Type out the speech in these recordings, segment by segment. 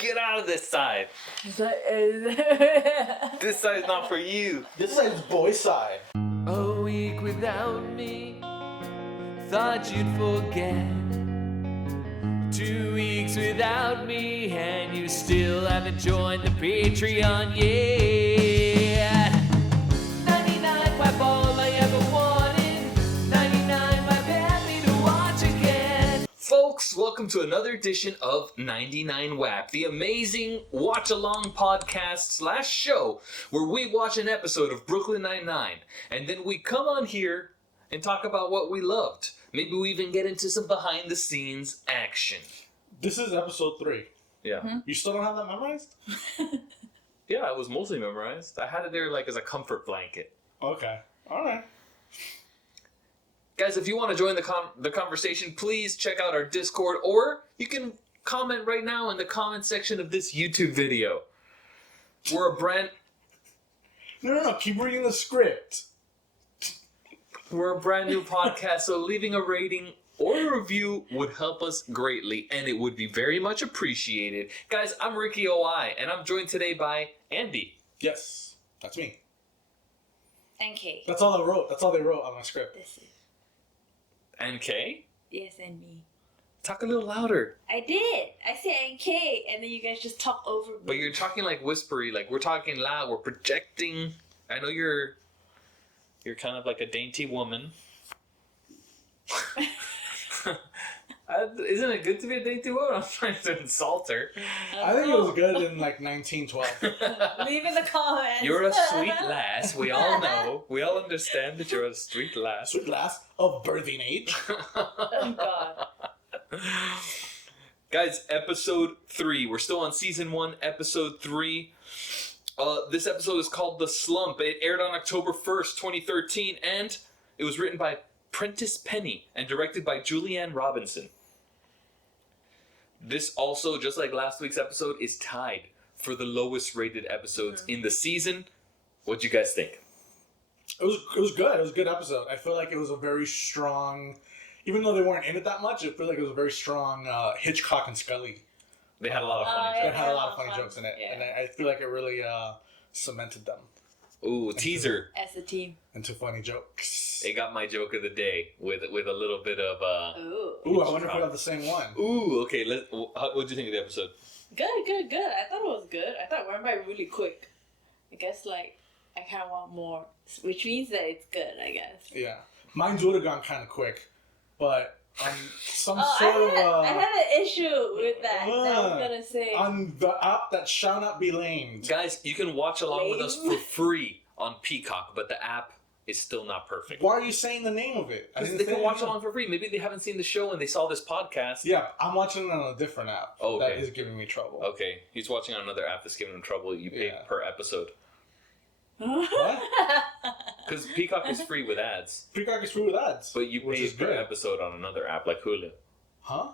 Get out of this side. This side's not for you. This is boy side. A week without me, thought you'd forget. 2 weeks without me, and you still haven't joined the Patreon yet. 99 WAP, all I ever wanted. 99 WAP, happy to watch again. Folks, welcome to another edition of 99 WAP, the amazing watch-along podcast / show where we watch an episode of Brooklyn Nine-Nine, and then we come on here and talk about what we loved. Maybe we even get into some behind-the-scenes action. This is episode 3. Yeah. Mm-hmm. You still don't have that memorized? Yeah, it was mostly memorized. I had it there like as a comfort blanket. Okay. Alright. Guys, if you want to join the conversation, please check out our Discord, or you can comment right now in the comment section of this YouTube video. We're a brand No. Keep reading the script. We're a brand new podcast, so leaving a rating or a review would help us greatly, and it would be very much appreciated. Guys, I'm Ricky OI, and I'm joined today by Andy. Yes. That's me. And K. That's all I wrote. That's all they wrote on my script. This is. And Kay? Yes, and me. Talk a little louder. I did. I said and K, and then you guys just talk over me. But you're talking like whispery, like we're talking loud, we're projecting. I know you're kind of like a dainty woman. Isn't it good to be a dainty woman? I'm trying to insult her. I think it was good in like 1912. Leave in the comments. You're a sweet lass. We all know. We all understand that you're a sweet lass. Sweet lass of birthing age. Oh, God. Guys, episode 3. We're still on season 1, episode 3. This episode is called The Slump. It aired on October 1st, 2013, and it was written by Prentice Penny and directed by Julianne Robinson. This also, just like last week's episode, is tied for the lowest rated episodes in the season. What'd you guys think? It was good. It was a good episode. I feel like it was a very strong, even though they weren't in it that much, I feel like it was a very strong Hitchcock and Scully. They had a lot of funny It jokes. had a lot of funny jokes in it. Yeah. And I feel like it really cemented them Ooh, teaser. As a team. into funny jokes. It got my joke of the day with a little bit of Ooh. Ooh, I wonder if we have the same one. Ooh, okay. What'd you think of the episode? Good. I thought it was good. I thought it went by really quick. I guess, like, I kind of want more, which means that it's good, I guess. Yeah. Mine would have gone kind of quick, but some I had an issue with that. That I was gonna say. on the app that shall not be named. Guys, you can watch along with us for free on Peacock, but the app is still not perfect. Why are you saying the name of it? Because they can watch along for free. Maybe they haven't seen the show and they saw this podcast. Yeah, I'm watching it on a different app. Oh, okay. That is giving me trouble. Okay, he's watching on another app that's giving him trouble. You pay per episode. What? Because Peacock is free with ads. Peacock is free with ads. But you which pay is per good. episode on another app like Hulu. Huh?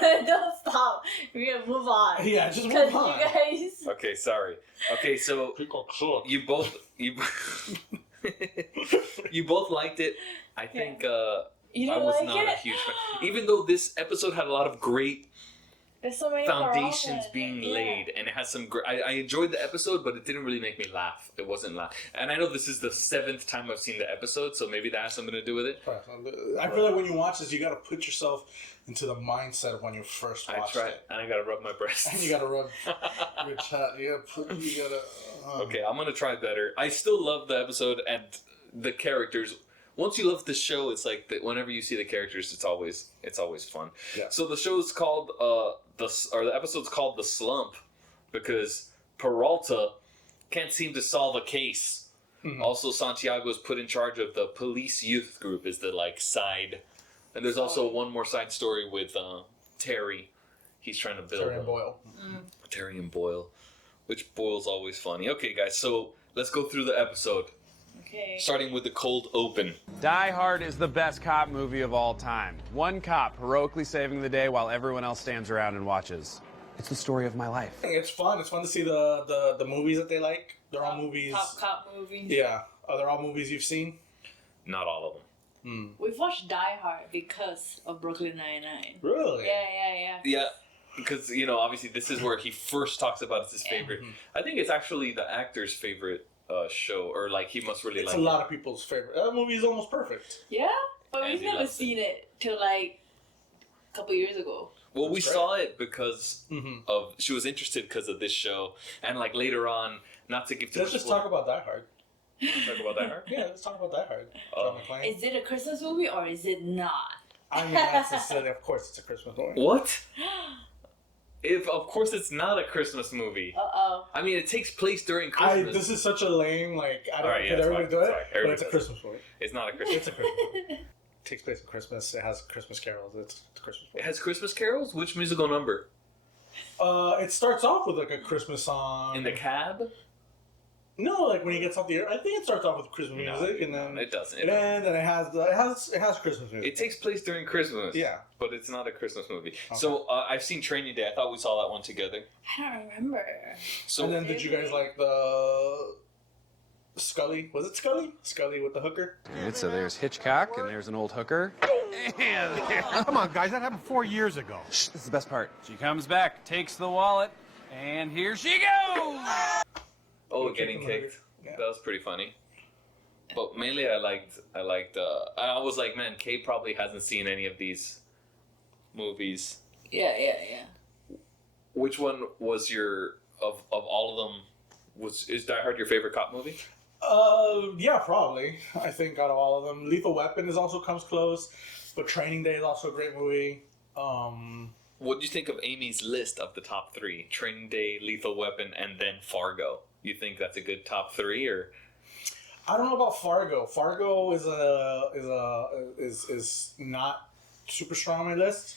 Don't stop. We're gonna move on. Yeah, just Because move on. you guys. Okay, sorry. Okay, so Peacock sucks. you both you both liked it. I think You I don't was like not it? a huge fan. Even though this episode had a lot of great There's so many foundations parameters. being Yeah. laid, and it has some great. I enjoyed the episode, but it didn't really make me laugh. It wasn't laugh, and I know this is the 7th time I've seen the episode, so maybe that has something to do with it. I feel like when you watch this, you gotta put yourself into the mindset of when you first I watched tried, it. and I gotta rub my breasts. And you gotta rub your chat. You gotta. Okay, I'm gonna try better. I still love the episode and the characters. Once you love the show, it's like that whenever you see the characters, it's always fun. Yeah. So the show's called the episode's called The Slump because Peralta can't seem to solve a case. Mm-hmm. Also, Santiago's put in charge of the police youth group is the side, and there's also one more side story with Terry. He's trying to build Terry and Boyle. Terry and Boyle, which Boyle's always funny. Okay, guys, so let's go through the episode. Okay. Starting with the cold open. Die Hard is the best cop movie of all time. One cop heroically saving the day while everyone else stands around and watches. It's the story of my life. It's fun. It's fun to see the movies that they like. They're all movies. Top cop movies. Yeah. Are they all movies you've seen? Not all of them. We've watched Die Hard because of Brooklyn Nine-Nine. Really? Yeah. Yeah, because obviously this is where he first talks about it's his favorite. I think it's actually the actor's favorite show, or like he must really It's like a lot of people's favorite. That movie is almost perfect. Yeah, but And we've he never loves it. seen it till like a couple years ago. Well, we That's great. saw it because Mm-hmm. of she was interested because of this show, and like later on, not to give too Let's much just talk about Die Hard. talk about that. Her? Yeah, let's talk about Die Hard. Oh. John McClane. Is it a Christmas movie or is it not? I mean, that's just silly. Of course, it's a Christmas movie. What? If of course it's not a Christmas movie. Uh-oh. I mean, it takes place during Christmas. This is such a lame, like, I don't Alright, yeah, could it's everybody fine, do it's it, fine. but Everybody it's a does Christmas movie. It's not a Christmas. It's a Christmas movie. It takes place at Christmas. It has Christmas carols. It's a Christmas It movie. has Christmas carols. Which musical number? It starts off with, like, a Christmas song. In the cab? No, like, when he gets off the air. I think it starts off with Christmas No, music, and then... It doesn't. And then it has Christmas music. It takes place during Christmas. Yeah. But it's not a Christmas movie. Okay. So I've seen Training Day. I thought we saw that one together. I don't remember. So And then did you guys like the... Scully? Was it Scully? Scully with the hooker? Alright, so there's Hitchcock, and there's an old hooker. And Come on, guys, that happened 4 years ago. Shh, this is the best part. She comes back, takes the wallet, and here she goes! getting Kick him kicked. Yeah. That was pretty funny. But mainly, I liked. I was like, man, Kay probably hasn't seen any of these movies. Yeah. Which one was your of all of them? Is Die Hard your favorite cop movie? Yeah, probably. I think out of all of them, Lethal Weapon also comes close, but Training Day is also a great movie. What do you think of Amy's list of the top 3? Training Day, Lethal Weapon, and then Fargo. You think that's a good top 3, or? I don't know about Fargo. Fargo is not super strong on my list,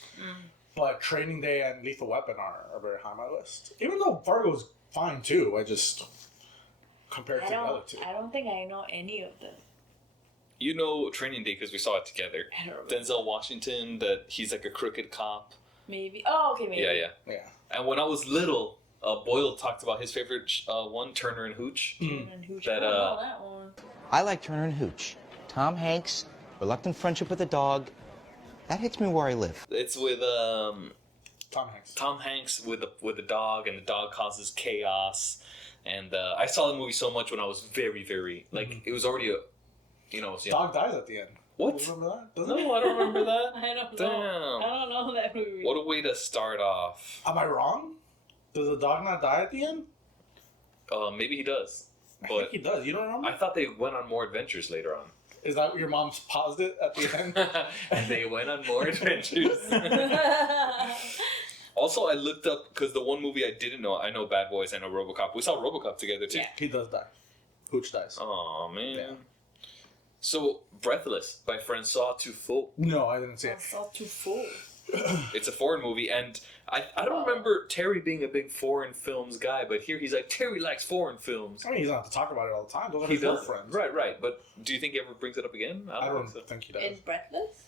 but Training Day and Lethal Weapon are very high on my list. Even though Fargo's fine too, I just compared to the other two. I don't think I know any of them. You know Training Day because we saw it together. I don't remember. Denzel Washington, that he's like a crooked cop. Maybe. Oh, okay, maybe. Yeah. Yeah. And when I was little, Boyle talked about his favorite one, Turner and Hooch. And who That, I don't know that one. I like Turner and Hooch. Tom Hanks, reluctant friendship with a dog. That hits me where I live. It's with Tom Hanks. Tom Hanks with the dog, and the dog causes chaos. And I saw the movie so much when I was very, very like it was already I was young. Dog dies at the end. What? You remember that? Doesn't it? No, I don't remember that. I don't know. Damn. I don't know that movie. What a way to start off. Am I wrong? Does the dog not die at the end? Maybe he does, I but think he does. You don't remember? I thought they went on more adventures later on. Is that what your mom's paused it at the end? And they went on more adventures. Also, I looked up because the one movie I didn't know, I know Bad Boys, I know RoboCop. We saw RoboCop together too. Yeah. He does die. Hooch dies. Oh man. Yeah. So Breathless by Francois Truffaut. No, I didn't see it. That's all too full. It's a foreign movie, and I don't remember Terry being a big foreign films guy, but here he's like, Terry likes foreign films. I mean, he's not to talk about it all the time. Those are He his does, girlfriends. right. But do you think he ever brings it up again? I don't think so. think he does. In Breathless?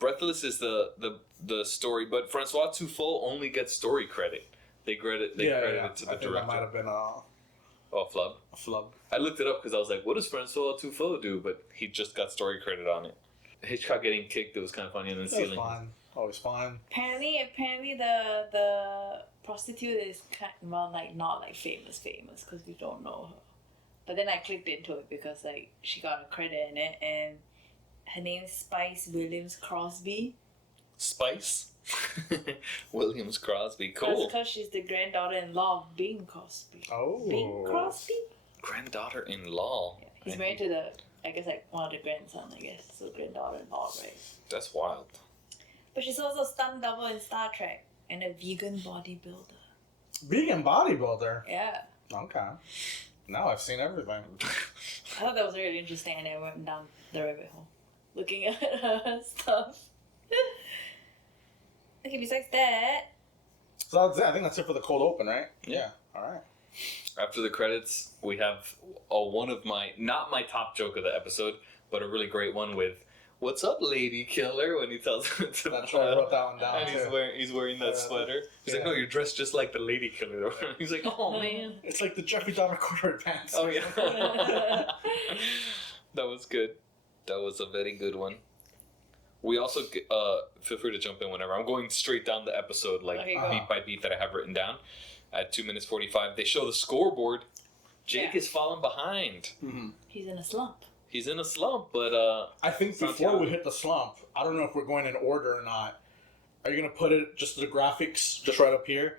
Breathless is the story, but Francois Truffaut only gets story credit. They credit it to I the think that director. might have been a Flub. flub. I looked it up because I was like, what does Francois Truffaut do? But he just got story credit on it. Hitchcock getting kicked, it was kind of funny, and then That was stealing. fun. Always fun. Apparently the prostitute is kind well, like not like famous because we don't know her. But then I clicked into it because like she got a credit in it, and her name's Spice Williams Crosby. Spice? Williams Crosby. Cool. Because she's the granddaughter-in-law of Bing Crosby. Oh. Bing Crosby? Granddaughter-in-law. He's And married to the, I guess like one of the grandson, I guess. So granddaughter-in-law, right? That's wild. But she's also a stunt double in Star Trek and a vegan bodybuilder. Vegan bodybuilder. Yeah. Okay. Now I've seen everything. I thought that was really interesting, and I went down the rabbit hole looking at her stuff. Okay, besides that, So that's it. I think that's it for the cold open, right? Yeah. All right. After the credits, we have one of my, not my top joke of the episode, but a really great one with, "What's up, lady killer?" when he tells him to That's why I wrote that one down and too. he's wearing that sweater. He's like, yeah. "No, you're dressed just like the lady killer." He's like, "Oh man." It's like the Jeffrey Dahmer corduroy pants. Oh yeah. That was good. That was a very good one. We also feel free to jump in whenever. I'm going straight down the episode, like Okay, beat by beat that I have written down. At 2 minutes 45, they show the scoreboard. Jake is falling behind. He's in a slump. He's in a slump, but I think before we hit the slump, I don't know if we're going in order or not. Are you gonna put it just the graphics just right up here?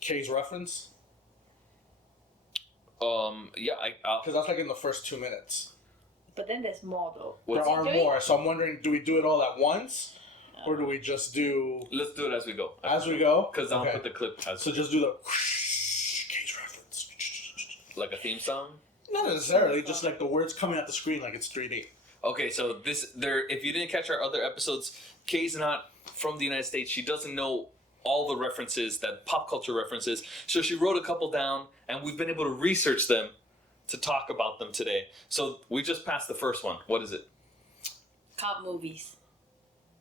K's reference? yeah, Because that's like in the first 2 minutes. But then there's more though. There are more, so I'm wondering, do we do it all at once? Or do we just do... let's do it as we go. As we go? Because I'll put the clip as So just do the... K's reference. like a theme song. Not necessarily, just like the words coming at the screen like it's 3D. Okay, so if you didn't catch our other episodes, Kay's not from the United States. She doesn't know all the references, that pop culture references. So she wrote a couple down, and we've been able to research them to talk about them today. So we just passed the first one. What is it? Cop movies.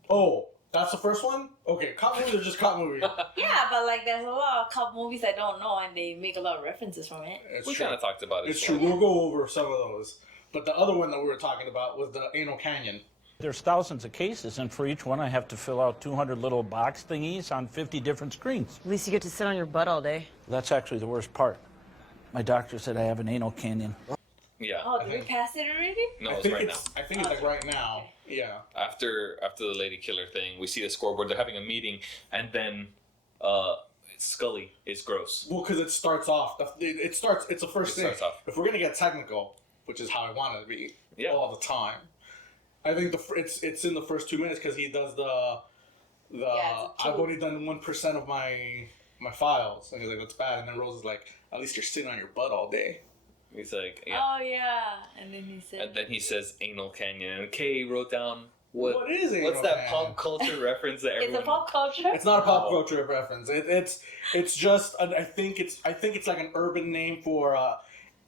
Oh, that's the first one? Okay, cop movies are just cop movies. Yeah, but like there's a lot of cop movies I don't know, and they make a lot of references from it. It's We true. kind of talked about it. It's true. We'll go over some of those. But the other one that we were talking about was the Anal Canyon. There's thousands of cases, and for each one I have to fill out 200 little box thingies on 50 different screens. At least you get to sit on your butt all day. That's actually the worst part. My doctor said I have an anal canyon. Yeah. Oh, did we pass it already? No, I it's think right it's, now. I think it's like right now. Yeah. After the lady killer thing, we see the scoreboard. They're having a meeting, and then Scully is gross. Well, because it starts off. It's the first thing. starts off. If we're gonna get technical, which is how I want it to be all the time, I think it's in the first 2 minutes because he does the I've only done 1% of my files, and he's like, that's bad. And then Rose is like, at least you're sitting on your butt all day. He's like, yeah. Oh yeah, and then he said. And then he says Anal Canyon, and Kay wrote down What is Anal what's that Canyon? pop culture reference that It's everyone? a pop culture. It's not a pop culture reference. It's just I think it's like an urban name for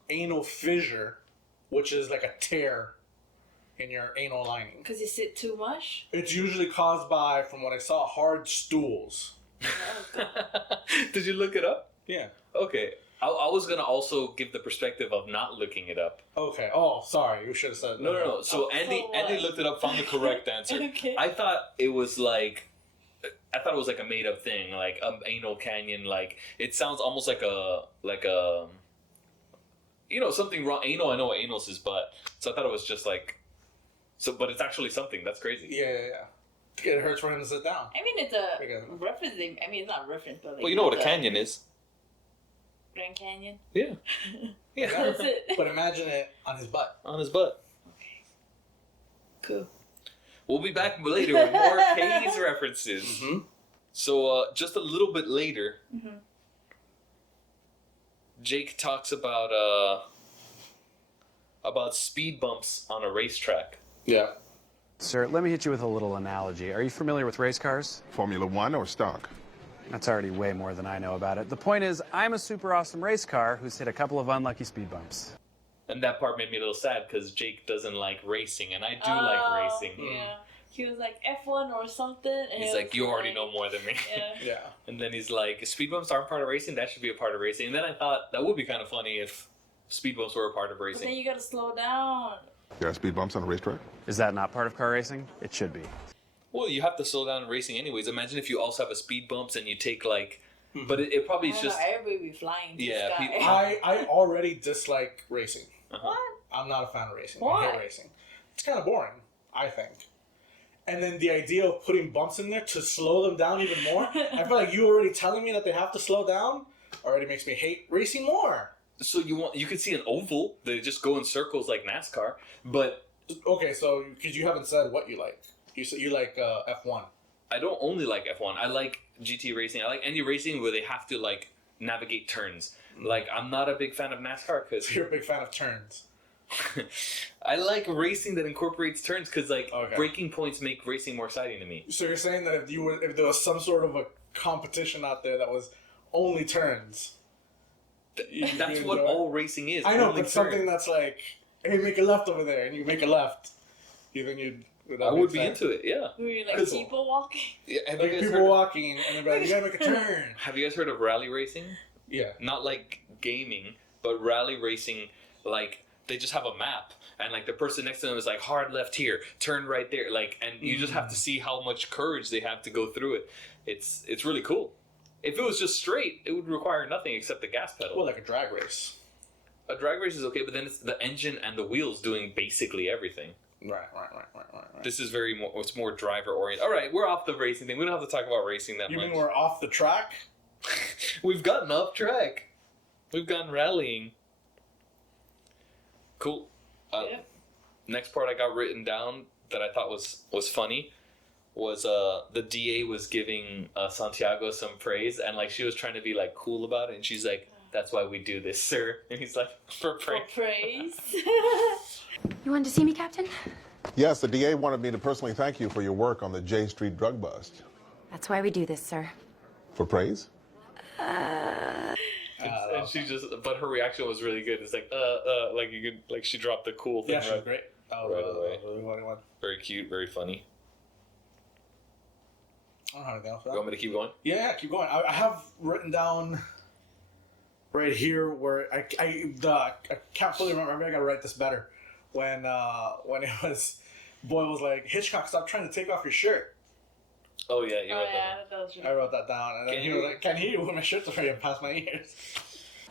anal fissure, which is like a tear in your anal lining. Because you sit too much. It's usually caused by, from what I saw, hard stools. Did you look it up? Yeah. Okay. I was gonna also give the perspective of not looking it up. Okay. Oh, sorry. You should have said No. So Andy looked it up, found the correct answer. Okay. I thought it was like a made up thing, like Anal Canyon. Like it sounds almost like a something wrong. Anal. I know what anal is, but so I thought it was just like but it's actually something. That's crazy. Yeah. It hurts for him to sit down. I mean, it's a reference. I mean, it's not a reference, but like. Well, you know what a canyon is. Grand Canyon. Yeah. Yeah. That's it. But imagine it on his butt. On his butt. Okay. Cool. We'll be back later with more K's references. Mm-hmm. So just a little bit later, Jake talks about speed bumps on a racetrack. Yeah. Sir, let me hit you with a little analogy. Are you familiar with race cars? Formula One or stock? That's already way more than I know about it. The point is, I'm a super awesome race car who's hit a couple of unlucky speed bumps. And that part made me a little sad because Jake doesn't like racing, and I do like racing. Yeah. He was like F1 or something. And He's like, you already know more than me. Yeah. And then he's like, speed bumps aren't part of racing? That should be a part of racing. And then I thought that would be kind of funny if speed bumps were a part of But then racing. you gotta slow down. There are speed bumps on a racetrack? Is that not part of car racing? It should be. Well, you have to slow down in racing anyways. Imagine if you also have a speed bumps and you take like... But it probably is just... Everybody be flying to Yeah, the sky. I already dislike racing. Uh-huh. What? I'm not a fan of racing. Why? I hate racing. It's kind of boring, I think. And then the idea of putting bumps in there to slow them down even more, I feel like you already telling me that they have to slow down already makes me hate racing more. So you could see an oval. They just go in circles like NASCAR. But Okay, so because you haven't said what you like. You said you like F1. I don't only like F1. I like GT racing. I like any racing where they have to like navigate turns. Like I'm not a big fan of NASCAR because You're a big fan of turns. I like racing that incorporates turns because like Okay. breaking points make racing more exciting to me. So you're saying that if there was some sort of a competition out there that was only turns, That's you what enjoy it? all racing is. I know, only but something turns. that's like, hey, make a left over there, and you make a left. You think would that I make would be sense? into it. Yeah. Were you like Cause- people walking? Yeah. Have Like you guys people heard? walking, and they're like, you gotta make a turn. Have you guys heard of rally racing? Yeah. Not like gaming, but rally racing. Like they just have a map, and like the person next to them is like hard left here, turn right there, like, and you just have to see how much courage they have to go through it. It's really cool. If it was just straight, it would require nothing except the gas pedal. Well, like a drag race. A drag race is okay, but then it's the engine and the wheels doing basically everything. Right. This is it's more driver oriented. All right, we're off the racing thing. We don't have to talk about racing that much. You mean we're off the track? We've gotten off track. We've gone rallying. Cool. Next part I got written down that I thought was funny was the DA was giving Santiago some praise, and like she was trying to be like cool about it, and she's like, "That's why we do this, sir." And he's like, "For praise." For praise. You wanted to see me, Captain? Yes, the DA wanted me to personally thank you for your work on the J Street drug bust. That's why we do this, sir. For praise? And she but her reaction was really good. It's like, like you could, like she dropped the cool thing. Yeah, she was great. Right away. Really Very cute, very funny. I don't have anything else for You that. want me to keep going? Yeah, keep going. I have written down right here where I can't fully remember. Maybe I gotta write this better. When it was, Boyle was like, Hitchcock, stop trying to take off your shirt. Oh yeah, you wrote that. That was I wrote that down, and then he was like, "Can't hear you when my shirt's already past my ears."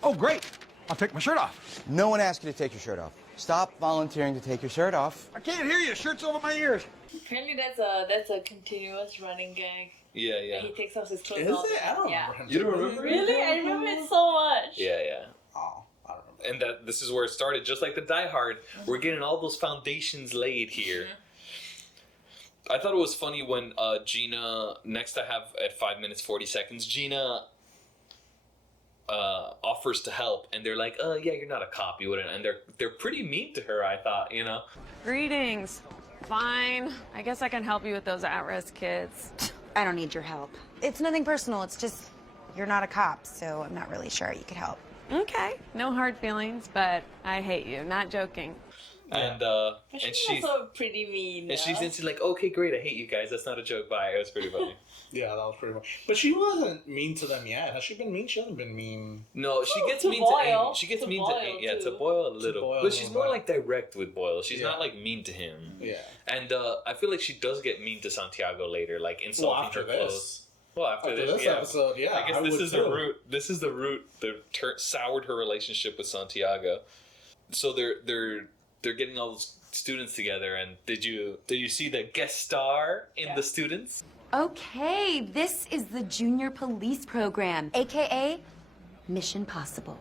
Oh, great. I'll take my shirt off. No one asked you to take your shirt off. Stop volunteering to take your shirt off. I can't hear you. Shirt's over my ears. Apparently that's a continuous running gag. Yeah, yeah. And he takes off his clothes. Is all the it? I don't time. remember him. You don't remember? Really? I remember it so much. Yeah, yeah. Oh, I don't remember. And this is where it started. Just like the Die Hard, we're getting all those foundations laid here. I thought it was funny when Gina, next I have at 5 minutes 40 seconds, Gina offers to help, and they're like, yeah, you're not a cop, you wouldn't. And they're pretty mean to her, I thought, you know. Greetings. Fine. I guess I can help you with those at-risk kids. I don't need your help. It's nothing personal. It's just you're not a cop, so I'm not really sure you could help. Okay. No hard feelings, but I hate you. Not joking. And She's also pretty mean. And she's into like, okay, great, I hate you guys. That's not a joke. Bye. It was pretty funny. Yeah, that was pretty much. But she wasn't mean to them yet. Has she been mean? She hasn't been mean. No, she gets to mean Boyle. to Amy. She gets To mean Boyle, to Amy. Yeah, to too. Boyle a little. Boyle But a she's little more bit. like direct with Boyle. She's Yeah. not like mean to him. Yeah. And I feel like she does get mean to Santiago later, like Well, insulting after her this. clothes. Well, after this this episode, yeah. I guess I this would is too. the root. This is the root that soured her relationship with Santiago. So they're getting all those students together, and did you see the guest star in the students? Okay, this is the Junior Police Program, aka Mission Possible.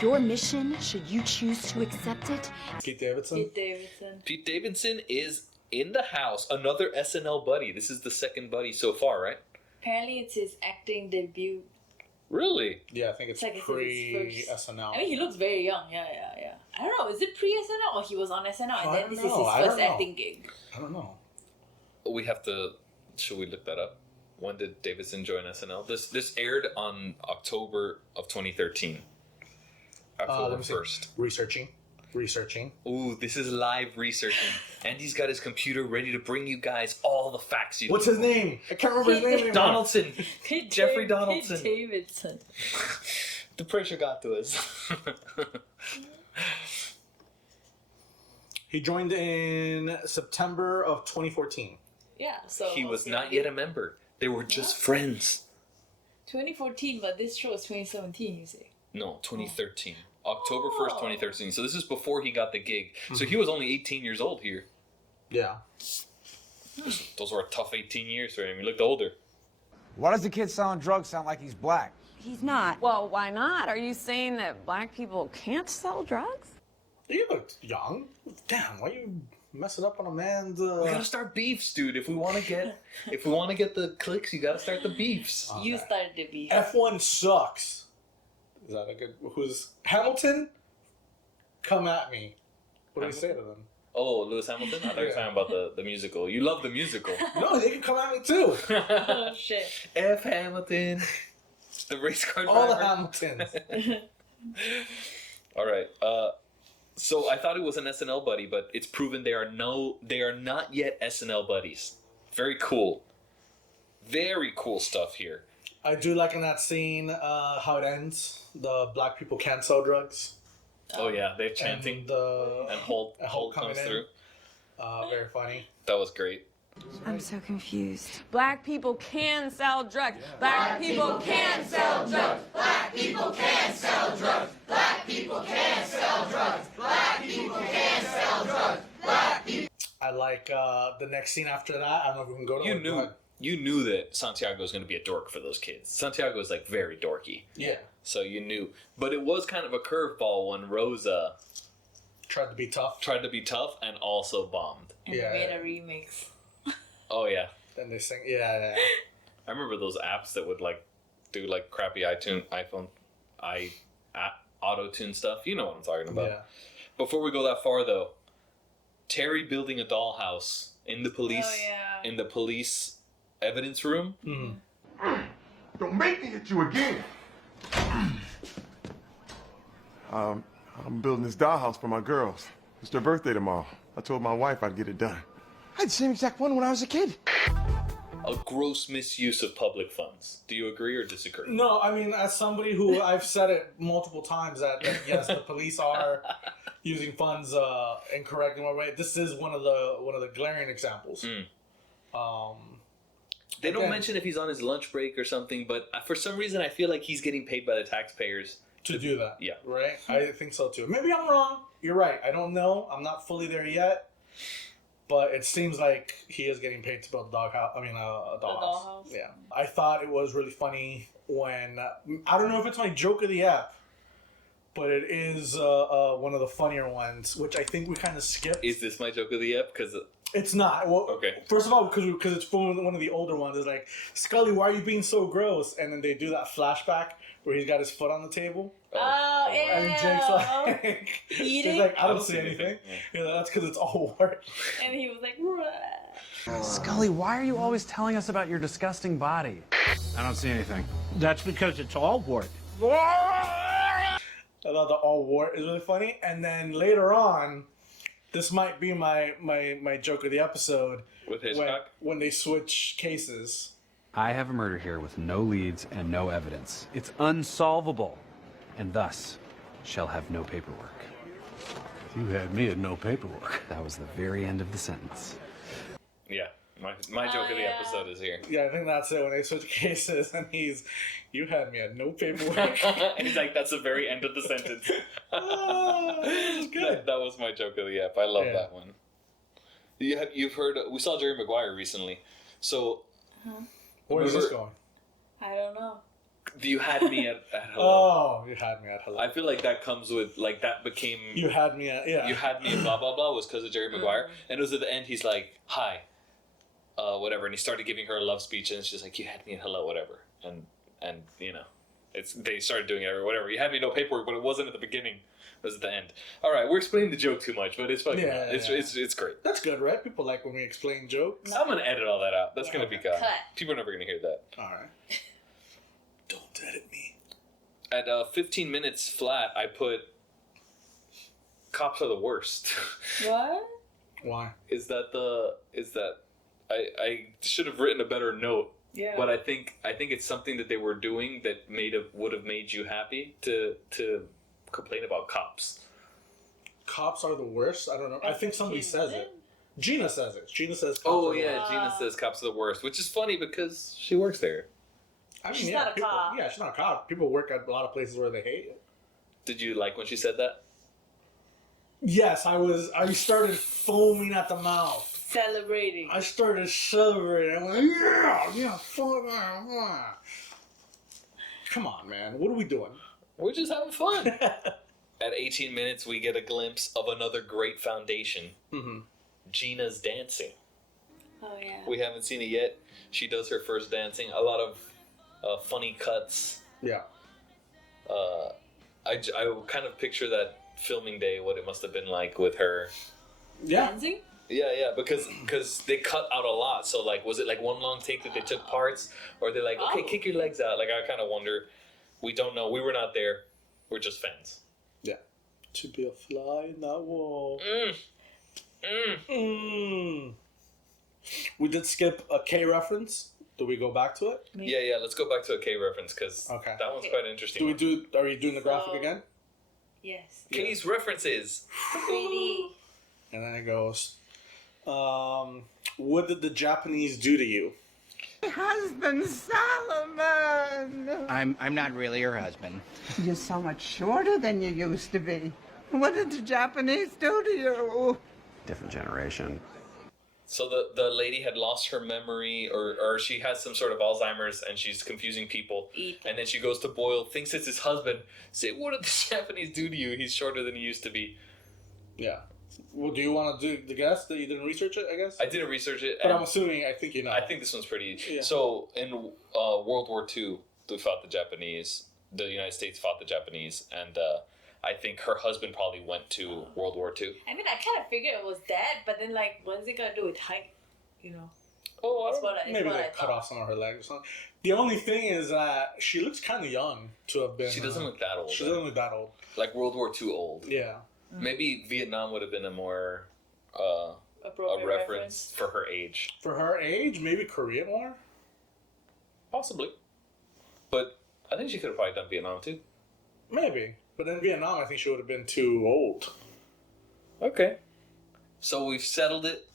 Your mission, should you choose to accept it, Pete Davidson. Pete Davidson. Pete Davidson is in the house. Another SNL buddy. This is the second buddy so far, right? Apparently, it's his acting debut. Really? Yeah, I think it's It's like pre his first- SNL. I mean, he looks very young. Yeah. I don't know. Is it pre SNL or he was on SNL and I then don't this know. is his I don't first know. acting gig? I don't know. We have to. Should we look that up? When did Davidson join SNL? This aired on October of 2013. October Let me see. 1st. Researching. Ooh, this is live researching. Andy's got his computer ready to bring you guys all the facts you What's need. his name? I can't remember his name anymore. Donaldson. Pete Jeffrey Dav- Donaldson. Pete Davidson. The pressure got to us. He joined in September of 2014. Yeah, so He was not yet a member. They were just friends. 2014, but this show was 2017. You say? No, 2013. October 1st, 2013. So this is before he got the gig. Mm-hmm. So he was only 18 years old here. Yeah. Those were a tough 18 years for him. He looked older. Why does the kid selling drugs sound like he's black? he's not. Well, why not? Are you saying that black people can't sell drugs? You look young. Damn, why are you messing up on a man's? We gotta start beefs, dude. If we want to get the clicks, you gotta start the beefs. Okay. You started the beef. F1 sucks. Is that a good? Who's Hamilton? Come at me. What do you say to them? Oh, Lewis Hamilton? I thought you were talking about the musical. You love the musical. No, they can come at me too. Oh shit. F. Hamilton. The race car driver. All the Hamiltons. All right. So I thought it was an SNL buddy, but it's proven they are not yet SNL buddies. Very cool. Very cool stuff here. I do like in that scene how it ends. The black people can't sell drugs. Oh yeah, they're chanting. And Holt coming comes in. through. Very funny. That was great. I'm so confused. Black people can sell drugs. Black people can sell drugs. Black people can sell drugs. Black people can sell drugs. Black people can sell drugs. Black people. I like the next scene after that. I don't know if we can go to it. You knew that Santiago was going to be a dork for those kids. Santiago is like very dorky. Yeah. So you knew. But it was kind of a curveball when Rosa tried to be tough and also bombed. And made a remix. Oh yeah. Then they sing. Yeah. I remember those apps that would like do like crappy iPhone auto tune stuff. You know what I'm talking about. Yeah. Before we go that far though, Terry building a dollhouse in the police evidence room. Mm-hmm. Don't make me hit you again. I'm building this dollhouse for my girls. It's their birthday tomorrow. I told my wife I'd get it done. I had the same exact one when I was a kid. A gross misuse of public funds. Do you agree or disagree? No, I mean, as somebody who I've said it multiple times that yes, the police are using funds incorrectly in one way. This is one of the glaring examples. They don't mention if he's on his lunch break or something, but for some reason I feel like he's getting paid by the taxpayers to do that. Yeah. Right? I think so too. Maybe I'm wrong. You're right. I don't know. I'm not fully there yet. But it seems like he is getting paid to build a dollhouse. A dollhouse. Yeah. I thought it was really funny when... I don't know if it's my joke of the app, but it is one of the funnier ones, which I think we kind of skipped. Is this my joke of the app? Because... It's not. Well, okay. First of all, because it's from one of the older ones. It's like, Scully, why are you being so gross? And then they do that flashback where he's got his foot on the table. Oh, yeah. And Jake's like, eating. He's like, I don't see anything. Yeah, that's because it's all work. And he was like, Scully, why are you always telling us about your disgusting body? I don't see anything. That's because it's all wart. I thought the all wart is really funny. And then later on, this might be my joke of the episode. With Hitchcock? When they switch cases. I have a murder here with no leads and no evidence. It's unsolvable, and thus shall have no paperwork. You had me at no paperwork. That was the very end of the sentence. Yeah, my joke of the episode is here. Yeah, I think that's it. When they switch cases, and you had me at no paperwork. And he's like, that's the very end of the sentence. Good. That was my joke of the app. I love that one. You've heard? We saw Jerry Maguire recently. So, where is this going? I don't know. You had me at hello. Oh, you had me at hello. I feel like that comes with that became. You had me at You had me at blah blah blah was because of Jerry Maguire, and it was at the end. He's like, hi, whatever, and he started giving her a love speech, and it's just like, you had me at hello, whatever, and you know, they started doing it or whatever. You had me no paperwork, but it wasn't at the beginning. It was at the end. All right, we're explaining the joke too much, but it's funny. Yeah. It's great. That's good, right? People like when we explain jokes. I'm gonna edit all that out. That's gonna be gone. Cut. People are never gonna hear that. All right. Don't edit me. At 15 minutes flat, I put cops are the worst. What? Why? I should have written a better note. Yeah. But I think it's something that they were doing that would have made you happy to complain about cops. Cops are the worst? I don't know. I think somebody says it. Gina says it. Gina says cops Oh are the yeah, worst. Gina says cops are the worst, which is funny because she works there. I mean, She's yeah, not a cop. Yeah, she's not a cop. People work at a lot of places where they hate it. Did you like when she said that? Yes, I started foaming at the mouth. Celebrating. I started celebrating. I'm like, yeah, fuck that. Come on, man. What are we doing? We're just having fun. At 18 minutes, we get a glimpse of another great foundation. Mm-hmm. Gina's dancing. Oh, yeah. We haven't seen it yet. She does her first dancing. A lot of funny cuts. Yeah. I kind of picture that filming day, what it must have been like with her. Yeah. Dancing? Yeah, because they cut out a lot. So, like, was it like one long take that they took parts? Or they're like, okay, kick your legs out. Like, I kind of wonder. We don't know. We were not there. We're just fans. Yeah. To be a fly in that wall. We did skip a K reference. Do we go back to it? Yeah. Let's go back to a K reference because that one's quite interesting. Are you doing the graphic again? Yes. K's references. 3D. And then it goes, what did the Japanese do to you? Husband Solomon! I'm not really your husband. You're so much shorter than you used to be. What did the Japanese do to you? Different generation. So the lady had lost her memory, or she has some sort of Alzheimer's, and she's confusing people. And then she goes to Boyle, thinks it's his husband. Say, what did the Japanese do to you? He's shorter than he used to be. Yeah. Well, do you want to do the guess that you didn't research it, I guess? I didn't research it. But I'm assuming, I think you know. I think this one's pretty easy. Yeah. So in World War II, they fought the Japanese. The United States fought the Japanese, and I think her husband probably went to World War II. I mean, I kind of figured it was that, but then like, what is it gonna do with height? You know. Oh, maybe they cut off some of her legs or something. The only thing is that she looks kind of young to have been. She doesn't look that old. She doesn't look that old. Like World War II old. Yeah. Maybe Vietnam would have been a more a reference for her age. For her age, maybe Korean War. Possibly. But I think she could have probably done Vietnam too. Maybe. But in Vietnam, I think she would have been too old. Okay. So we've settled it.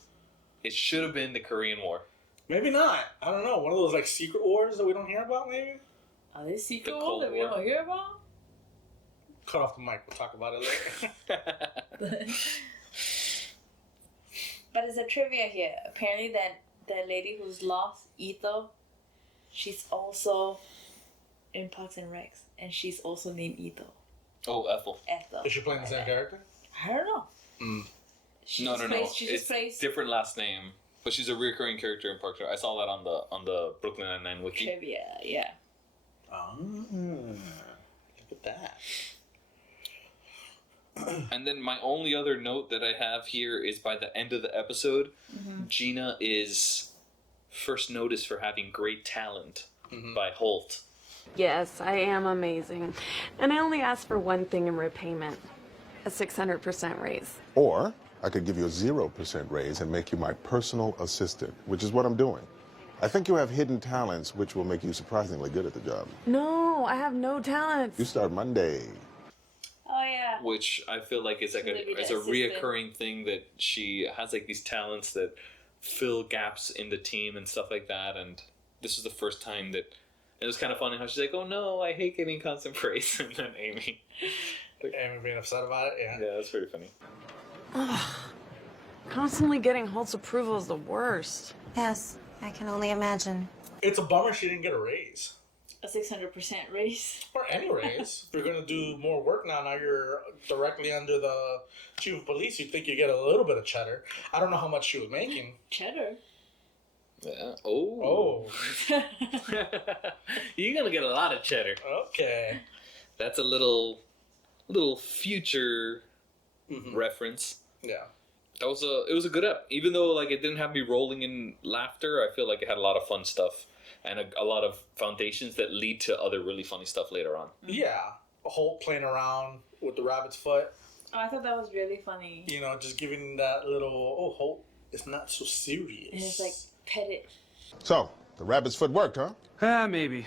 It should have been the Korean War. Maybe not. I don't know. One of those like secret wars that we don't hear about, maybe? Are they secret wars that we don't hear about? Cut off the mic. We'll talk about it later. But there's a trivia here. Apparently that lady who's lost, Ethel, she's also in Parks and Recs. And she's also named Ethel. Oh, Ethel. Is she playing the same character? I don't know. No. She just plays different last name, but she's a recurring character in Parks and Rec. I saw that on the Brooklyn Nine-Nine wiki. Trivia, yeah. Oh, look at that. And then my only other note that I have here is by the end of the episode, Gina is first noticed for having great talent by Holt. Yes, I am amazing. And I only asked for one thing in repayment, a 600% raise. Or I could give you a 0% raise and make you my personal assistant, which is what I'm doing. I think you have hidden talents which will make you surprisingly good at the job. No, I have no talents. You start Monday. Oh, yeah. Which I feel like is like a reoccurring thing that she has like these talents that fill gaps in the team and stuff like that. And this was the first time that it was kind of funny how she's like, "Oh no, I hate getting constant praise," and then Amy being upset about it. Yeah, that's pretty funny. Ugh. Constantly getting Holt's approval is the worst. Yes, I can only imagine. It's a bummer she didn't get a raise. A 600% raise. Or any raise. If you're going to do more work now you're directly under the chief of police, you'd think you get a little bit of cheddar. I don't know how much she was making. Cheddar? Yeah. Oh. You're going to get a lot of cheddar. Okay. That's a little future reference. Yeah. It was a good ep. Even though like it didn't have me rolling in laughter, I feel like it had a lot of fun stuff and a lot of foundations that lead to other really funny stuff later on. Yeah. Holt playing around with the rabbit's foot. Oh, I thought that was really funny. You know, just giving that little, Holt, it's not so serious. And it's like, pet it. So, the rabbit's foot worked, huh? Maybe.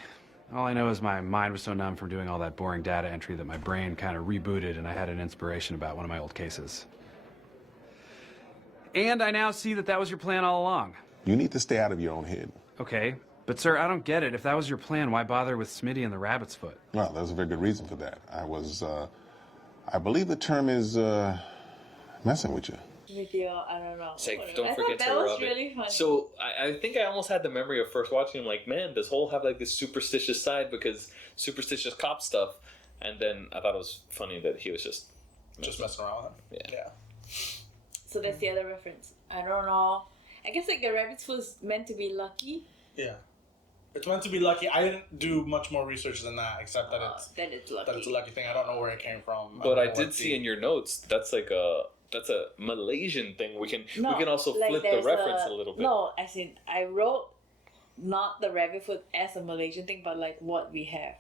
All I know is my mind was so numb from doing all that boring data entry that my brain kind of rebooted and I had an inspiration about one of my old cases. And I now see that that was your plan all along. You need to stay out of your own head. Okay, but sir, I don't get it. If that was your plan, why bother with Smitty and the rabbit's foot? Well, there's a very good reason for that. I believe the term is, messing with you. With you, I don't know. It's like, Whatever. don't forget to that was rub really it. funny. So I think I almost had the memory of first watching him like, man, does Holt have like this superstitious side because superstitious cop stuff? And then I thought it was funny that he was just messing around with him. Yeah. So that's the other reference. I don't know. I guess like the rabbit's foot is meant to be lucky. Yeah. It's meant to be lucky. I didn't do much more research than that, except that it's lucky. That it's a lucky thing. I don't know where it came from. But I did see in your notes that's a Malaysian thing. We can also like flip the reference a little bit. No, as in I wrote not the rabbit foot as a Malaysian thing, but like what we have.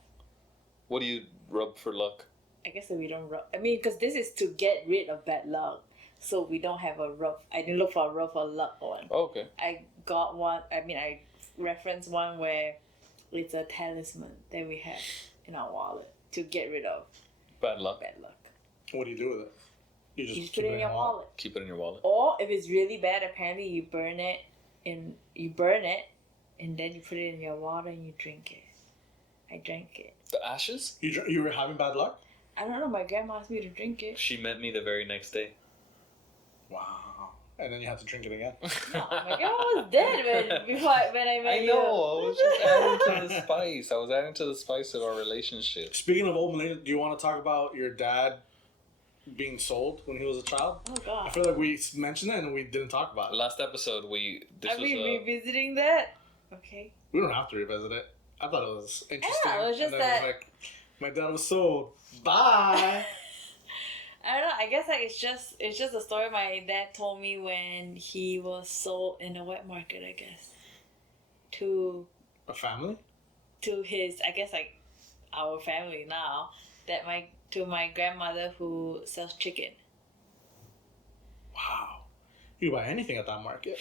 What do you rub for luck? I guess that we don't rub. I mean, because this is to get rid of bad luck. So we don't have a rub. I didn't look for a rub for luck one. Oh, okay. I got one. I mean, I reference one where it's a talisman that we have in our wallet to get rid of Bad luck. bad luck. What do you do with it? You You just keep put it in your wallet. Keep it in your wallet. Or if it's really bad, apparently you burn it and then you put it in your water and you drink it. I drank it. The ashes? You were having bad luck? I don't know. My grandma asked me to drink it. She met me the very next day. Wow. And then you had to drink it again. No, my grandma was dead when I met I you. know. I was just adding to the spice. I was adding to the spice of our relationship. Speaking of old millennials, do you want to talk about your dad being sold when he was a child? Oh God. I feel like we mentioned it and we didn't talk about it. Last episode, Are we revisiting that? Okay. We don't have to revisit it. I thought it was interesting. Yeah, it was just and then that. it was like, my dad was sold. Bye. I don't know. I guess like it's just a story my dad told me when he was sold in a wet market. I guess to A family? to his I guess like our family now to my grandmother who sells chicken. Wow. You can buy anything at that market.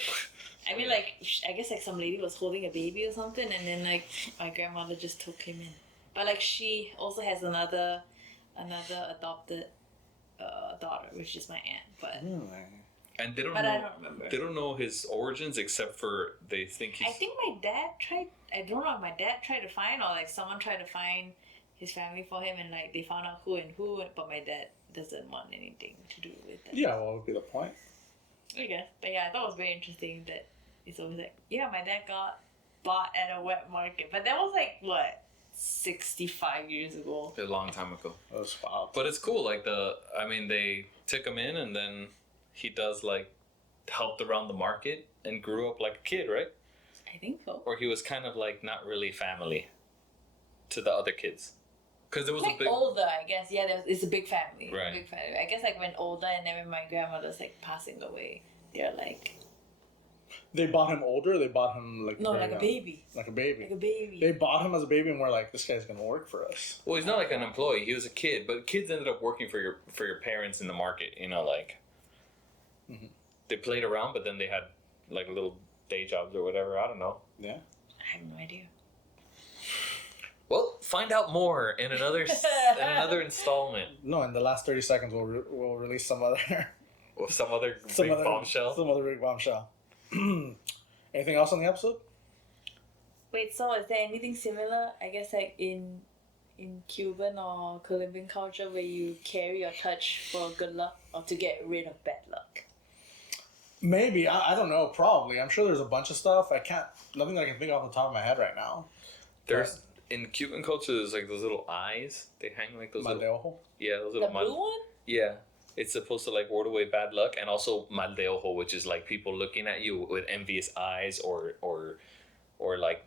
I mean, like, I guess, like, some lady was holding a baby or something, and then, like, my grandmother just took him in. But, like, she also has another adopted daughter, which is my aunt. But And they don't But know. I don't remember. They don't know his origins except for they think he's. I think my dad tried, I don't know if my dad tried to find, or, like, someone tried to find his family for him, and, like, they found out who, but my dad doesn't want anything to do with that. Yeah, well, what would be the point? I guess. But, yeah, I thought it was very interesting that it's always like, yeah, my dad got bought at a wet market. But that was, like, what? 65 years ago. A long time ago. That was wild. But it's cool. Like they took him in, and then he does like helped around the market and grew up like a kid, right? I think so. Or he was kind of like not really family to the other kids, because there was Like a big. older, I guess. Yeah, it's a big family. Right. Big family. I guess like when older, and then when my grandmother's like passing away, they're like They bought him older. They bought him like no, very like a young? baby. Like a baby. Like a baby. They bought him as a baby, and we're like, this guy's gonna work for us. Well, he's not like an employee. He was a kid, but kids ended up working for your parents in the market. You know, like they played around, but then they had like little day jobs or whatever. I don't know. Yeah. I have no idea. Well, find out more in another installment. No, in the last 30 seconds, we'll release some other With some other big bombshell. Some other big bombshell. Anything else on the episode? Wait, so is there anything similar? I guess like in Cuban or Colombian culture where you carry or touch for good luck or to get rid of bad luck? Maybe. I don't know. Probably. I'm sure there's a bunch of stuff. Nothing that I can think off the top of my head right now. There's in Cuban culture. There's like those little eyes. They hang like those. Mal de Little, ojo? yeah, those The little. blue one? Yeah, it's supposed to like ward away bad luck, and also mal de ojo, which is like people looking at you with envious eyes or like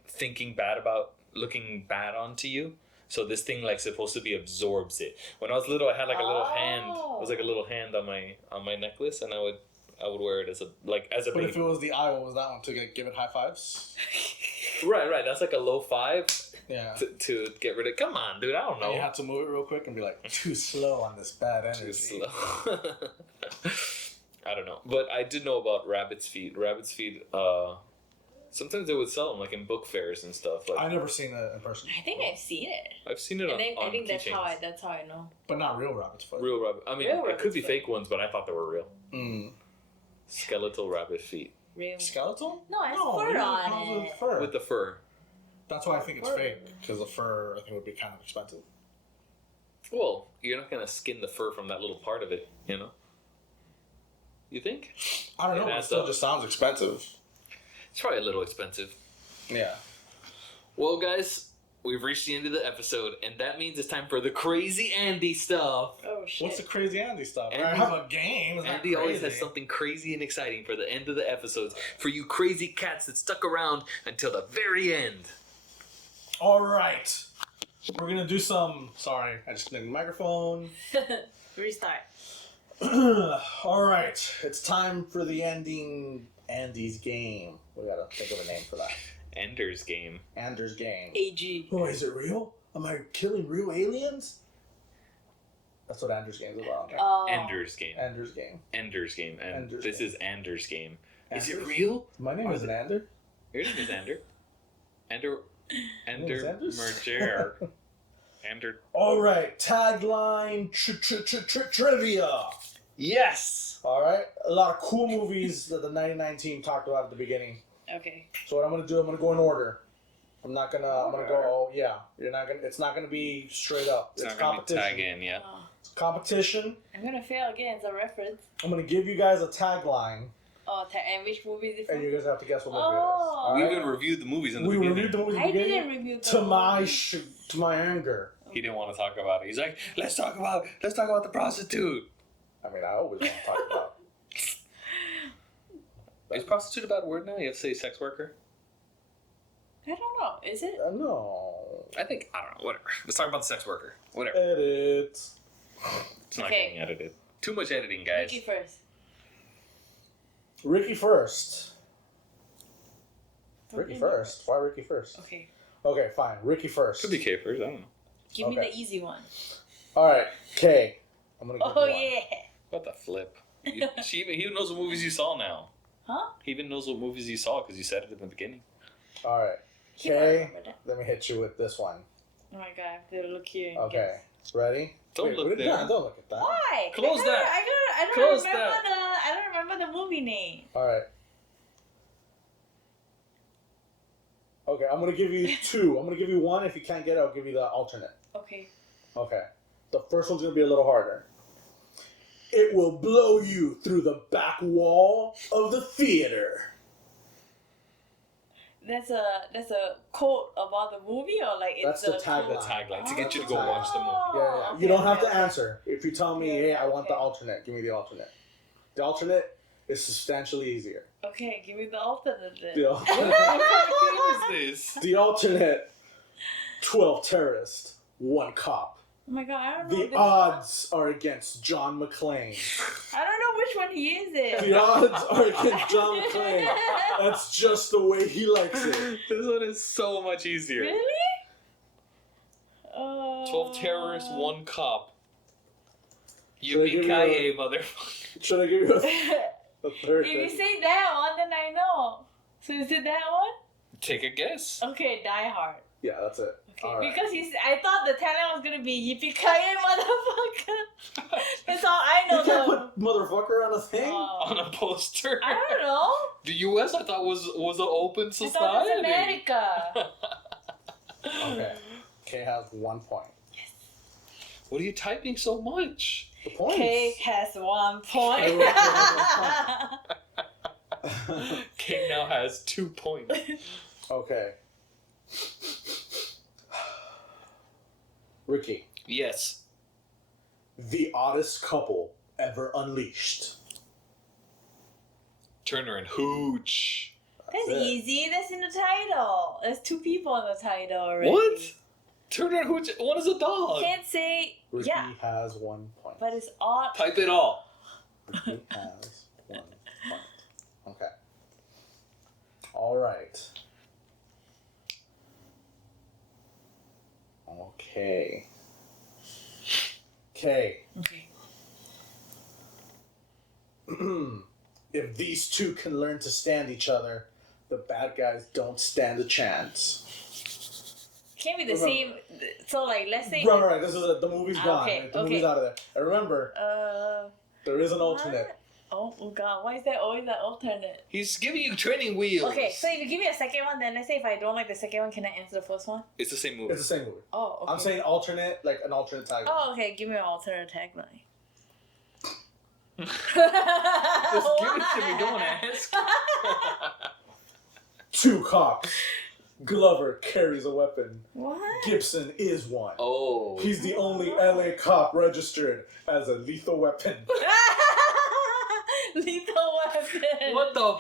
looking bad onto you. So this thing like supposed to be absorbs it. When I was little, I had like a little hand. It was like a little hand on my necklace, and I would wear it as a But baby. if it was the eye, what was that one? To give it high fives? Right. That's like a low five. Yeah. To get rid of. Come on, dude. I don't know. And you have to move it real quick and be like, too slow on this bad energy. Too slow. I don't know, but I did know about rabbit's feet. Rabbit's feet. Sometimes they would sell them like in book fairs and stuff. Like I've never seen it in person. I think I've seen it. I've seen it on. I think that's keychains. how I know. But not real rabbit's foot. Real rabbit. I mean, Real it could be rabbit's fake ones, but I thought they were real. Mm. Skeletal rabbit feet Real. Skeletal? No, it's No, fur usually on comes it. with fur. with the fur. That's why I think it's Fur. fake. Because the fur, I think, would be kind of expensive. Well, you're not gonna skin the fur from that little part of it, you know. You think? I don't know, It but it adds still up. just sounds expensive. It's probably a little expensive. Yeah. Well, guys, we've reached the end of the episode, and that means it's time for the Crazy Andy stuff. Oh shit. What's the crazy Andy stuff? I Andy- have a game. It's not Andy always has crazy. something crazy and exciting for the end of the episodes. For you crazy cats that stuck around until the very end. All right. We're going to do some... Sorry, I just connected the microphone. Restart. All right. It's time for the Andy's game. We got to think of a name for that. Ender's Game. Anders game. AG. Oh, is it real? Am I killing real aliens? That's what Anders game's about. Ender's Game. Anders game. Ender's Game. And Ender's this Game. is Anders Game. Is it Anders? real? My name isn't Ander. Your name is Ender. Ender Merger. Ender. All right, tagline trivia. Yes. All right, a lot of cool movies that the '99 team talked about at the beginning. Okay. So what I'm gonna do, I'm gonna go in order. I'm gonna go. Oh yeah, you're not gonna. It's not gonna be straight up. It's not competition. gonna be tag in, yeah. Oh. It's competition. I'm gonna fail again. It's a reference. I'm gonna give you guys a tagline. Oh, and which movie is it from? And you guys have to guess what movie it is. Oh. All We right? even reviewed the movies in the We beginning. reviewed the movies in the I beginning. didn't review the To my anger. He didn't want to talk about it. He's like, let's talk about the prostitute. I mean, I always want to talk about. Is prostitute a bad word now? You have to say sex worker? I don't know. Is it? No. I don't know. Whatever. Let's talk about the sex worker. Whatever. Edit. It's not Okay. getting edited. Too much editing, guys. Ricky first. Ricky first. Ricky first? Why Ricky first? Okay. Okay, fine. Ricky first. Could be K first. I don't know. Give me Okay. the easy one. All right, K. I'm gonna give Oh you one. yeah. What the flip? He even knows what movies you saw now. Huh? He even knows what movies you saw because you said it in the beginning. All right, Keep on K. remember that. Let me hit you with this one. Oh my god, I have to look here. and Okay, ready? Don't look wait, there. yeah, don't look at that. guess. Why? Close I that. don't Close remember that. I don't remember the movie name. All right. Okay, I'm gonna give you two. I'm gonna give you one. If you can't get it, I'll give you the alternate. Okay. Okay. The first one's gonna be a little harder. It will blow you through the back wall of the theater. That's a quote about the movie or like it's That's the quote? tagline. The tagline to get you to go Oh. watch the movie. Yeah. Okay, You don't have okay, to answer. If you tell me, Okay, hey, I want the okay. alternate, give me the alternate. The alternate is substantially easier. Okay, give me the alternate then. The What kind of game is this? The alternate, 12 terrorists, 1 cop. Oh my god, I don't know. The odds are against John McClane. I don't know which one he is in. The odds are against John McClane. That's just the way he likes it. This one is so much easier. Really? 12 terrorists, 1 cop. Should I give you Yippee-ki-yay, motherfucker. Should I give you a third If you thing? say that one, then I know. So is it that one? Take a guess. Okay, Die Hard. Yeah, that's it. Okay, All right. because I thought the tagline was gonna be Yippee-ki-yay, motherfucker. That's all I know. You can't though. put motherfucker on a thing. On a poster. I don't know. The U.S. I thought was an open I society. thought it's America. Okay. K has 1 point. What are you typing so much? The points. K has 1 point. K now has 2 points. Okay. Ricky. Yes. The oddest couple ever unleashed. Turner and Hooch. That's it. easy. That's in the title. There's 2 people in the title already. What? Turner and Hooch. One is a dog. Can't say. Ricky Yeah, has 1 point. but it's odd. Type it all. Ricky has 1 point. Okay. All right. Okay. Okay. Okay. If these two can learn to stand each other, the bad guys don't stand a chance. Can't be the same. So like, let's say. Right. This is the movie's gone. Okay, Right? The movie's okay. out of there. And remember, there is an alternate. Oh god, why is there always that alternate? He's giving you training wheels. Okay, so if you give me a second one, then let's say if I don't like the second one, can I answer the first one? It's the same movie. It's the same movie. Oh, okay. I'm saying alternate, like an alternate tagline. Oh, okay. Give me an alternate tagline. Just give it to me. Don't ask. 2 cops. Glover carries a weapon. What? Gibson is one. Oh. He's the only LA cop registered as a lethal weapon. Lethal weapon. What the?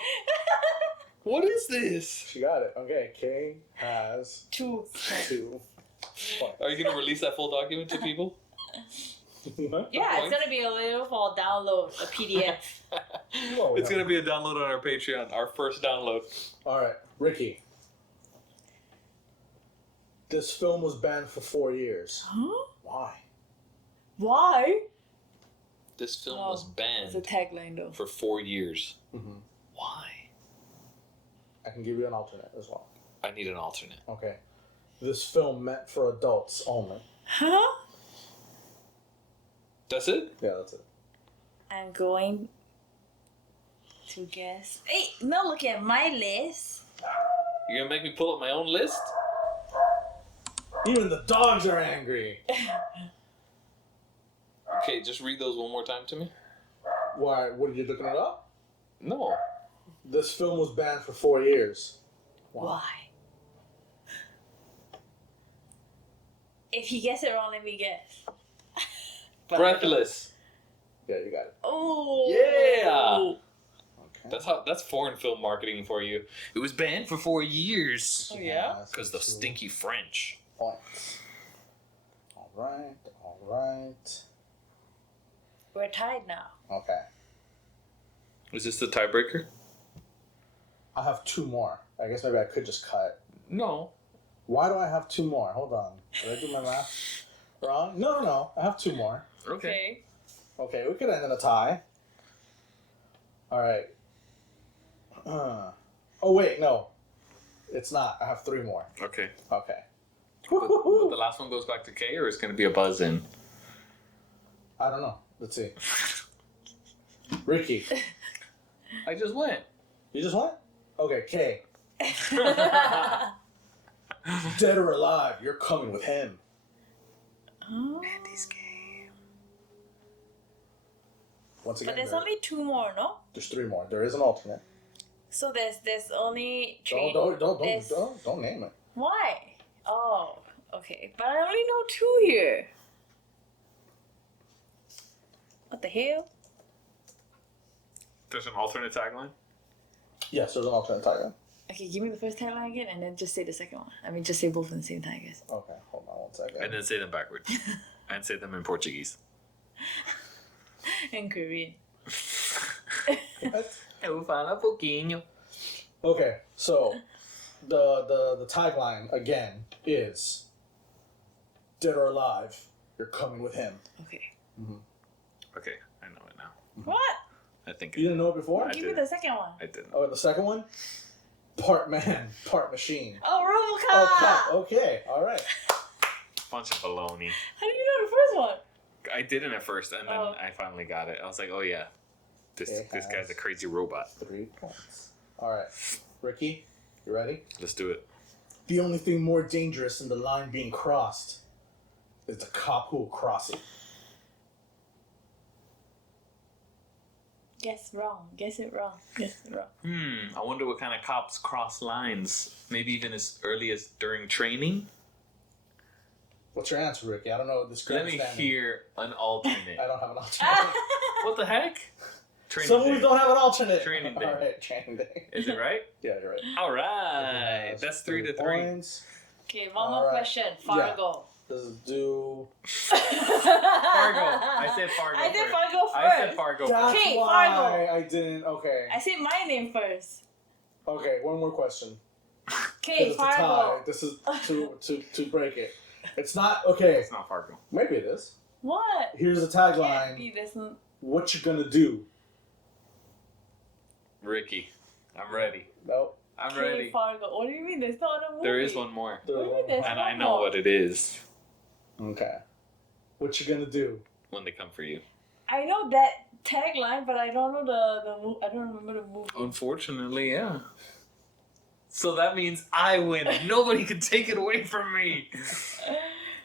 What is this? She got it. Okay, K has 2. 2 points. Are you gonna release that full document to people? What? Yeah, it's gonna be available for download, a PDF. Whoa, It's no. gonna be a download on our Patreon. Our first download. All right, Ricky. This film was banned for 4 years. Huh? Why? Why? This film Oh, was It's a banned tagline though. for 4 years. Mm-hmm. Why? I can give you an alternate as well. I need an alternate. Okay. This film meant for adults only. Huh? That's it? Yeah, that's it. I'm going to guess. Hey, not look at my list. You're gonna make me pull up my own list? Even the dogs are angry. Okay, just read those one more time to me. Why? What are you looking it up? No. This film was banned for 4 years. Why? If you guess it wrong, let me guess. Breathless. Yeah, you got it. Oh. Yeah. Okay. That's foreign film marketing for you. It was banned for 4 years. Oh, yeah? Because the stinky French. Points. All right. We're tied now. Okay. Is this the tiebreaker? I have 2 more. I guess maybe I could just cut. No. Why do I have 2 more? Hold on. Did I do my math wrong? No. I have 2 more. Okay. Okay, we could end in a tie. All right. Oh, wait, no. It's not. I have 3 more. Okay. Okay. But the last one goes back to K, or it's going to be a buzz in? I don't know. Let's see. Ricky. I just went. You just went? Okay, K. Dead or alive, you're coming with him. Oh. Andy's game. Once again, But there's only 2 more, no? there's 3 more. There is an alternate. So there's only 3. Don't name it. Why? Oh, okay. But I only know 2 here. What the hell? There's an alternate tagline? Yes, there's an alternate tagline. Okay, give me the first tagline again, and then just say the second one. I mean, just say both at the same time, I guess. Okay, hold on 1 second. And then say them backwards. And say them in Portuguese. In Korean. Eu falo pouquinho. Okay, so the tagline again is Dead or alive, you're coming with him. Okay. Okay, I know it now. What? I think You didn't know it before? I Give me did. the second one. I didn't. Oh, the second one? Part man, part machine. Oh, RoboCop! Oh, cop. Okay, all right. Bunch of baloney. How do you know the first one? I didn't at first, and then I finally got it. I was like, oh yeah, this guy's a crazy robot. 3 points. All right, Ricky, you ready? Let's do it. The only thing more dangerous than the line being crossed is the cop who will cross it. Guess wrong. Guess it wrong. Guess it wrong. I wonder what kind of cops cross lines. Maybe even as early as during training. What's your answer, Ricky? I don't know this. Let me hear an alternate. I don't have an alternate. What the heck? Training Some day. movies don't have an alternate. Training day. All right, training day. Is it right? Yeah, you're right. All right. That's 3 to 3. Points. Okay, one more All right. question. Fargo. This is do. Fargo. I said Fargo. I said first. Fargo I said first. Fargo. That's first. Okay, why Fargo. I didn't. Okay. I said my name first. Okay, one more question. Okay, It's a tie. Fargo. This is to break it. It's not okay. It's not Fargo. Maybe it is. What? Here's the Can't tagline. be this one. What you gonna do? Ricky, I'm ready. Nope. I'm Okay, ready. Fargo. What do you mean? There's not a movie. There is one more. What do you mean there's And one I know more? what it is Okay. What you gonna do? when they come for you. I know that tagline, but I don't know I don't remember the movie. Unfortunately, yeah. So that means I win. Nobody can take it away from me.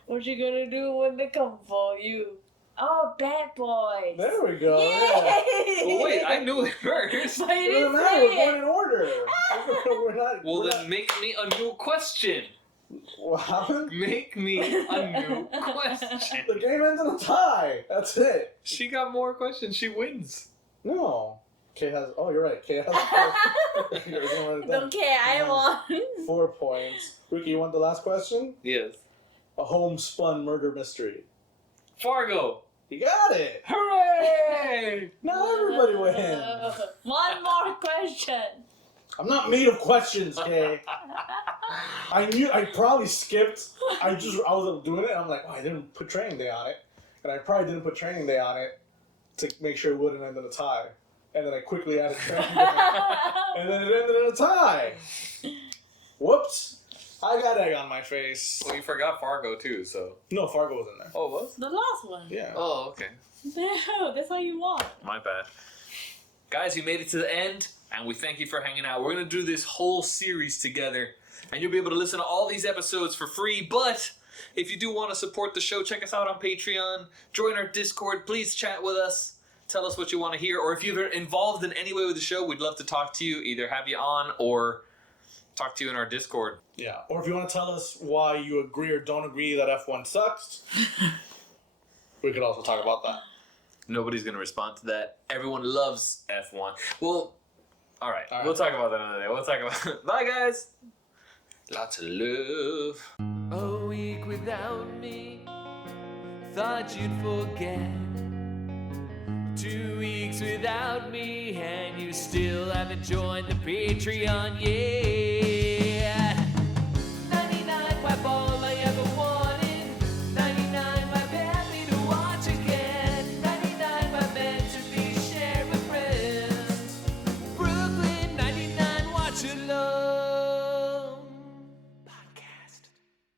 What you gonna do when they come for you? Oh, Bad Boys. There we go. Yay! Yeah. Well, wait, I knew it first. But you It didn't doesn't matter. We're say going it. in order. We're not. Well, we're then make me a new question. What happened? Make me a new question. The game ends in a tie. That's it. She got more questions. She wins. No. Kate has. Oh, you're right. Kate has. You're gonna write it down. Don't care, I won. 4 points. Ricky, you want the last question? Yes. A homespun murder mystery. Fargo. You got it. Hooray! Now everybody wins. One more question. I'm not made of questions, Kay. I knew I probably skipped. I was doing it. And I'm like, oh, I didn't put training day on it, and I probably didn't put training day on it to make sure it wouldn't end in a tie. And then I quickly added training day, and then it ended in a tie. Whoops. I got egg on my face. Well, you forgot Fargo too, so. No, Fargo was in there. Oh, it was? The last one. Yeah. Oh, okay. No, that's all you want. My bad. Guys, you made it to the end, and we thank you for hanging out. We're going to do this whole series together, and you'll be able to listen to all these episodes for free. But if you do want to support the show, check us out on Patreon. Join our Discord. Please chat with us. Tell us what you want to hear. Or if you're involved in any way with the show, we'd love to talk to you. Either have you on or talk to you in our Discord. Yeah. Or if you want to tell us why you agree or don't agree that F1 sucks, we could also talk about that. Nobody's going to respond to that. Everyone loves F1. Well, all right. We'll talk about that another day. We'll talk about it. Bye, guys. Lots of love. A week without me, thought you'd forget. 2 weeks without me, and you still haven't joined the Patreon yet.